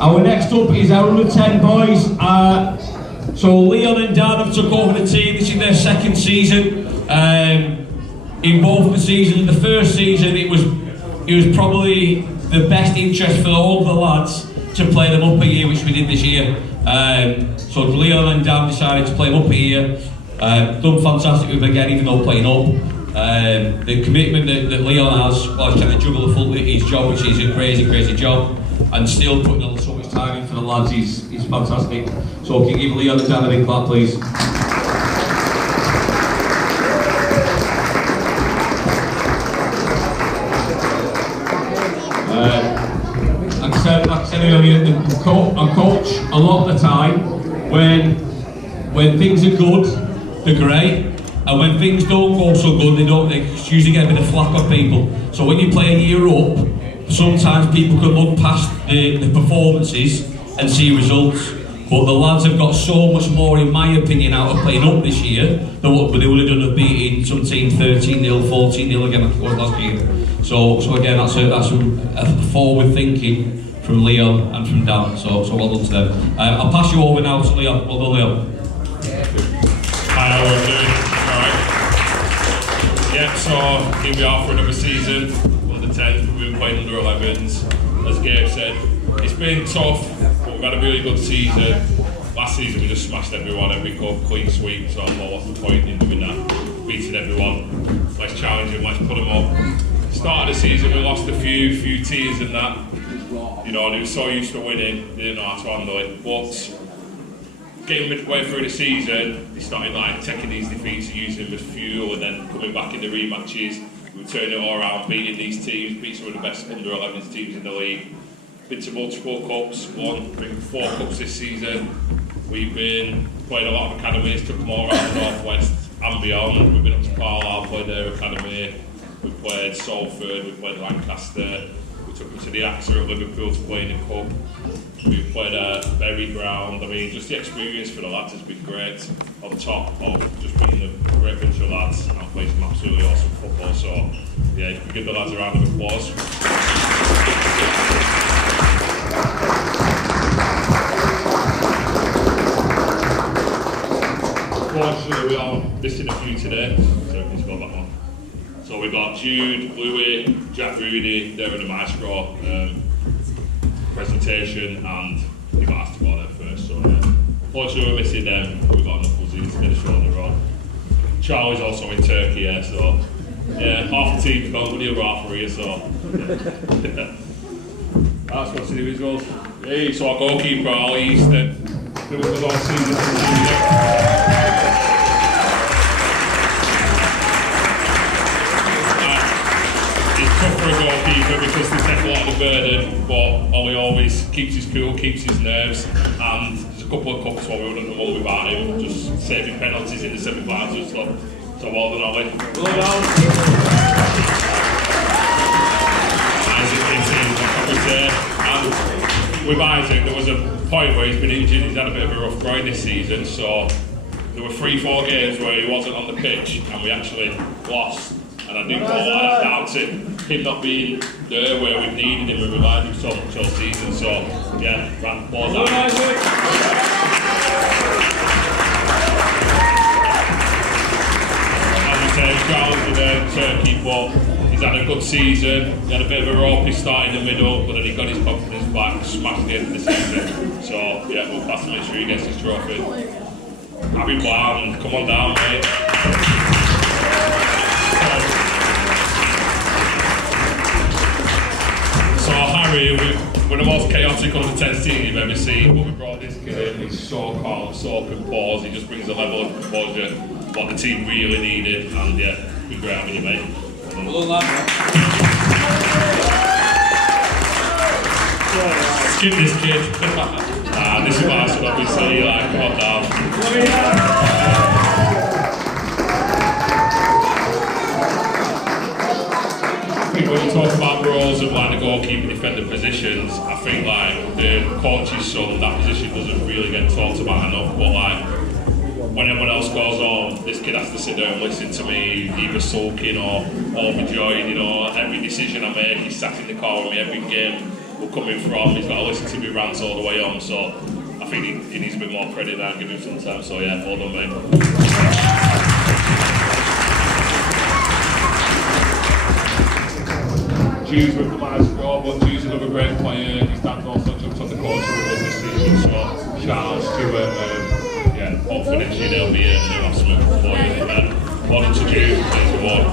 Our next up is our under 10 boys. So Leon and Dan have took over the team. This is their second season. In both the seasons, the first season it was probably the best interest for all the lads to play them up a year, which we did this year. So Leon and Dan decided to play them up a year. Done fantastic with them again, even though playing up. The commitment that Leon has while he's trying to juggle his job, which is a crazy job, and still putting on so much time in for the lads is fantastic. So can you give Leon and Dan a big clap, please? Like I said earlier, I coach a lot of the time when things are good, they're great. And when things don't go so good, they usually get a bit of flack off people. So when you play a year up, sometimes people can look past the performances and see results. But the lads have got so much more, in my opinion, out of playing up this year than what they would have done of beating some team 13-0, 14-0 again, I think it was last year. So again, that's a forward thinking from Leon and from Dan. So well done to them. I'll pass you over now to Leon. Well done, Leon. Hi, how are you doing? Yeah, so here we are for another season, under 10s, we've been playing under 11s. As Gabe said, it's been tough, but we've had a really good season. Last season we just smashed everyone, every cup, clean sweep, so I thought what's the point in doing that? Beating everyone, let's challenge them, let's put them up. Start of the season we lost a few teams and that, you know, they were so used to winning, they didn't know how to handle it, but getting midway through the season, they started like taking these defeats and using them as fuel, and then coming back in the rematches, we were turning it all around, beating these teams, beat some of the best under 11s teams in the league. Been to multiple cups, won 4 cups this season. We've been playing a lot of academies, took them all around the North West and beyond. We've been up to Carlisle, played their academy. We played Salford, we played Lancaster. We took them to the AXA at Liverpool to play in the cup. We played at Berry Ground. I mean, just the experience for the lads has been great. On top of just being a great bunch of lads and playing some absolutely awesome football. So, yeah, if we give the lads a round of applause. Unfortunately, we are missing a few today. So, please go that one. So we've got Jude, Louis, Jack Rudy, they're in the maestro presentation, and they got asked to go there first. So yeah, unfortunately we're missing them, but we've got enough Uzzies to get a show on the road. Charlie's also in Turkey, yeah, so yeah, half the team's gone, but the other half are here, so yeah. That's what's in the results. Hey, so our goalkeeper, Ali Easton, who was all season. For a goalkeeper because they take a lot of the burden, but Ollie always keeps his cool, keeps his nerves, and there's a couple of cups where we wouldn't have won without him, just saving penalties in the semi-finals. So well done, Ollie. Well done. Isaac is in, what can we say? And with Isaac, there was a point where he's been injured, he's had a bit of a rough groin this season, so there were 3-4 games where he wasn't on the pitch, and we actually lost. And I do call that down to him not being there where we've needed him, we relied him so much all season. So, yeah, round of applause. As you say, Charles in Turkey, but he's had a good season. He had a bit of a ropey start in the middle, but then he got his confidence back, smashed the end of the season. So, yeah, we'll pass to make sure he gets his trophy. Happy Bland, come on down, mate. So Harry, we're the most chaotic under 10 team you've ever seen, but we brought this kid in, he's so calm, so composed, he just brings a level of composure what the team really needed, and yeah, it's been great having you, mate. Well done, skip this kid. This is what I should obviously like, come on down. When you talk about roles of like the goalkeeper, defender positions, I think like the coach's son, that position doesn't really get talked about enough, but like when everyone else goes on, this kid has to sit there and listen to me, either sulking or overjoyed, you know, every decision I make, he's sat in the car with me every game, we're coming from. He's got to listen to me rants all the way on, so I think he needs a bit more credit there and give him some time. So yeah, well done, mate. Jude's with the maestro, but Jude's another great player. His dad's also jumped on the course with us this season, so shout out to yeah, hopefully next year they'll be a new absolute for you. Well done to Jude, there's the award.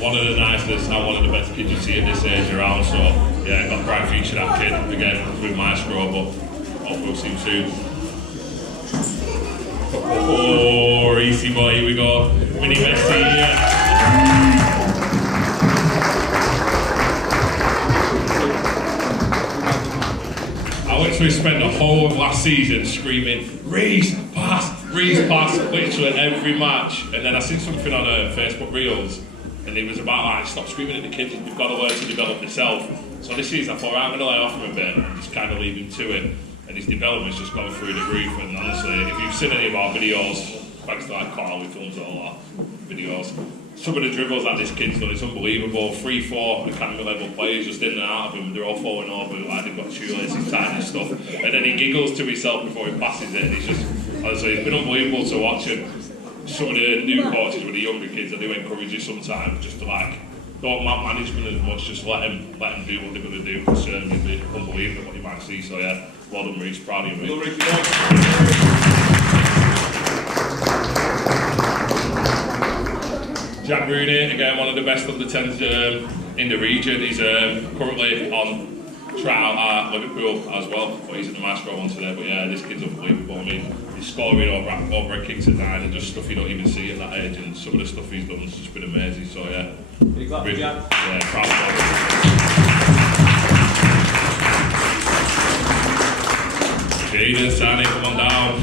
One of the nicest and one of the best kids you see at this age around, so yeah, got a bright future that kid, again with maestro, but hopefully we'll see him soon. Oh, easy boy, here we go. Mini Messi, yeah. I literally spent the whole of last season screaming, Reece, pass, literally every match. And then I seen something on Facebook Reels, and it was about like, stop screaming at the kids, you've got to learn to develop yourself. So this season I thought, right, I'm going to lay off him a bit and just kind of leave him to it. And his development's just gone through the roof, and honestly, if you've seen any of our videos, thanks to like Carl, we films all our videos, some of the dribbles that this kid's done, it's unbelievable. 3-4 academy level players just in and out of him, they're all falling over, like they've got shoelaces tight and stuff, and then he giggles to himself before he passes it, and he's just, honestly, it's been unbelievable to watch. And some of the new coaches with the younger kids, I do encourage you sometimes just to like, don't manage them as much, just let them do what they're going to do, because it'll be unbelievable what you might see. So yeah, well done, Reece, proud of you, mate. Jack Rooney, again, one of the best under-10s in the region. He's currently on trial at Liverpool as well, but he's at the maestro one today. But yeah, this kid's unbelievable. I mean, he's scoring over kicks at 9 and just stuff you don't even see at that age, and some of the stuff he's done has just been amazing. So yeah, really, yeah, proud of him. Jaden, Sani, come on down.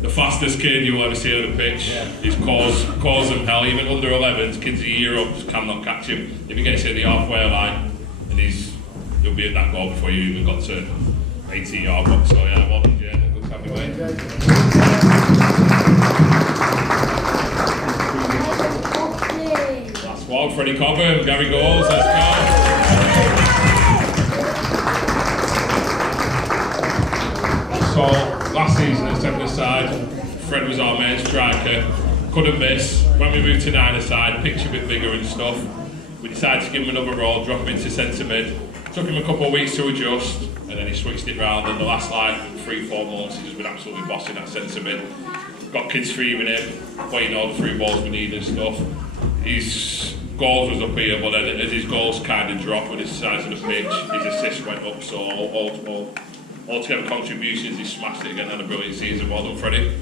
The fastest kid you'll ever see on the pitch. Yeah. He's caused them hell. Even under 11s, kids a year up cannot catch him. If he gets hit the halfway line, and he'll be at that goal before you even got to 18-yard box. So yeah, well done, Jaden. Good to have you, mate. Last one, Freddie Cobham, Gary Goals, let's go. So, last season at 7-a-side, Fred was our main striker, couldn't miss. When we moved to 9-a-side, pitch a bit bigger and stuff, we decided to give him another role, drop him into centre mid. Took him a couple of weeks to adjust, and then he switched it round, and the last like 3-4 months he's just been absolutely bossing that centre mid. Got kids streaming him, playing all the through balls we need and stuff. His goals was up here, but then as his goals kind of dropped with his size of the pitch, his assists went up, so altogether contributions, he smashed it again, had a brilliant season. Well done, Freddie.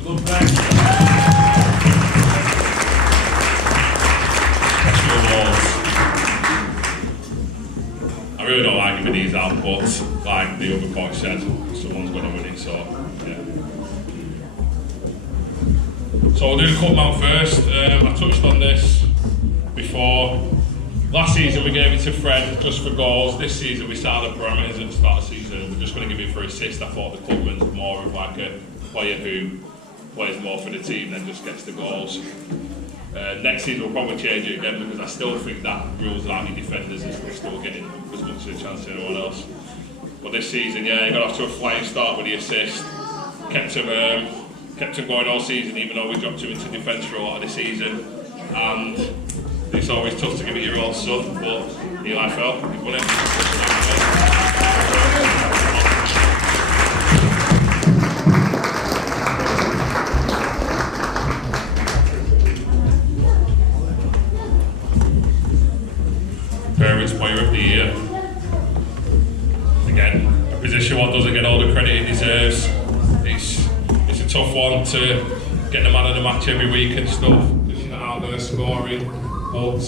I really don't like giving these out, but like the other coach said, someone's going to win it, so yeah. So we'll do the cup mount first. I touched on this before. Last season we gave it to Fred just for goals. This season we started the parameters at the start of the season. We're just going to give it for assists. I thought the clubman's more of like a player who plays more for the team than just gets the goals. Next season we'll probably change it again, because I still think that rules out your defenders and still getting as much of a chance as anyone else. But this season, yeah, he got off to a flying start with the assist. Kept him going all season, even though we dropped him into defence for a lot of the season. And it's always tough to give it your own son, but Eli fell, he won it. Parents Player of the Year. Again, a position one doesn't get all the credit it deserves. It's a tough one to get the man of the match every week and stuff, because you're not out there scoring, but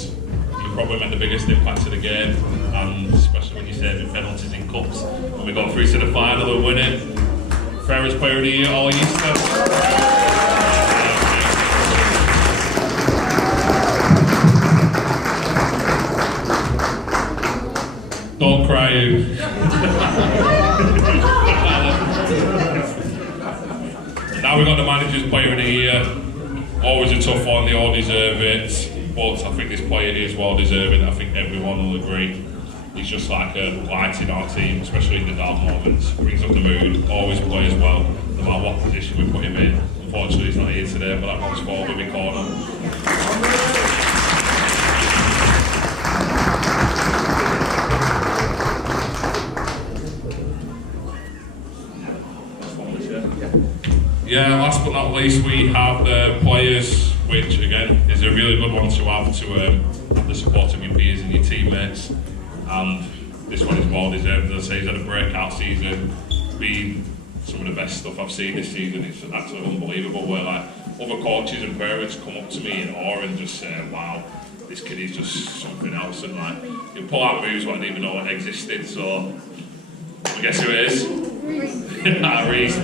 you probably make the biggest impact to the game, and especially when you're saving penalties in cups. When we got through to the final and win it, Fairest Player of the Year all Easter. Don't cry. Now we've got the manager's player of the year. Always a tough one, they all deserve it. But I think this player is well deserving. I think everyone will agree. He's just like a light in our team, especially in the dark moments. Brings up the mood, always plays well, no matter what position we put him in. Unfortunately, he's not here today, but that one's for in my corner. Yeah, last but not least, we have the players, which again is a really good one to have the support of your peers and your teammates. And this one is well deserved. As I say, he's had a breakout season. Been some of the best stuff I've seen this season. It's absolutely unbelievable. Where like other coaches and parents come up to me in awe and just say, "Wow, this kid is just something else." And like he'll pull out moves what I didn't even know existed. So I guess who it is? Reese.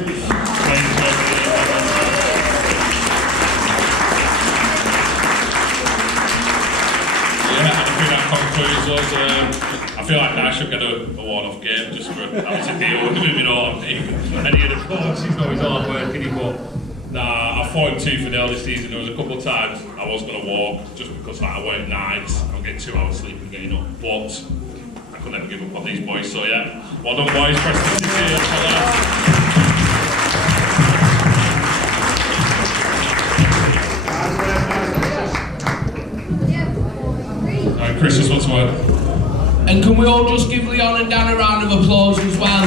I feel like I should get a one-off game just for having to deal with him, you know what I mean? Any of the coaches know he's hard working, but nah, I fought him 2-0 this season. There was a couple of times I was going to walk just because like, I work nights, I'll get 2 hours sleep and getting up, but I could never give up on these boys, so yeah. Well done boys, Preston City. Chris just wants to work. And can we all just give Leon and Dan a round of applause as well?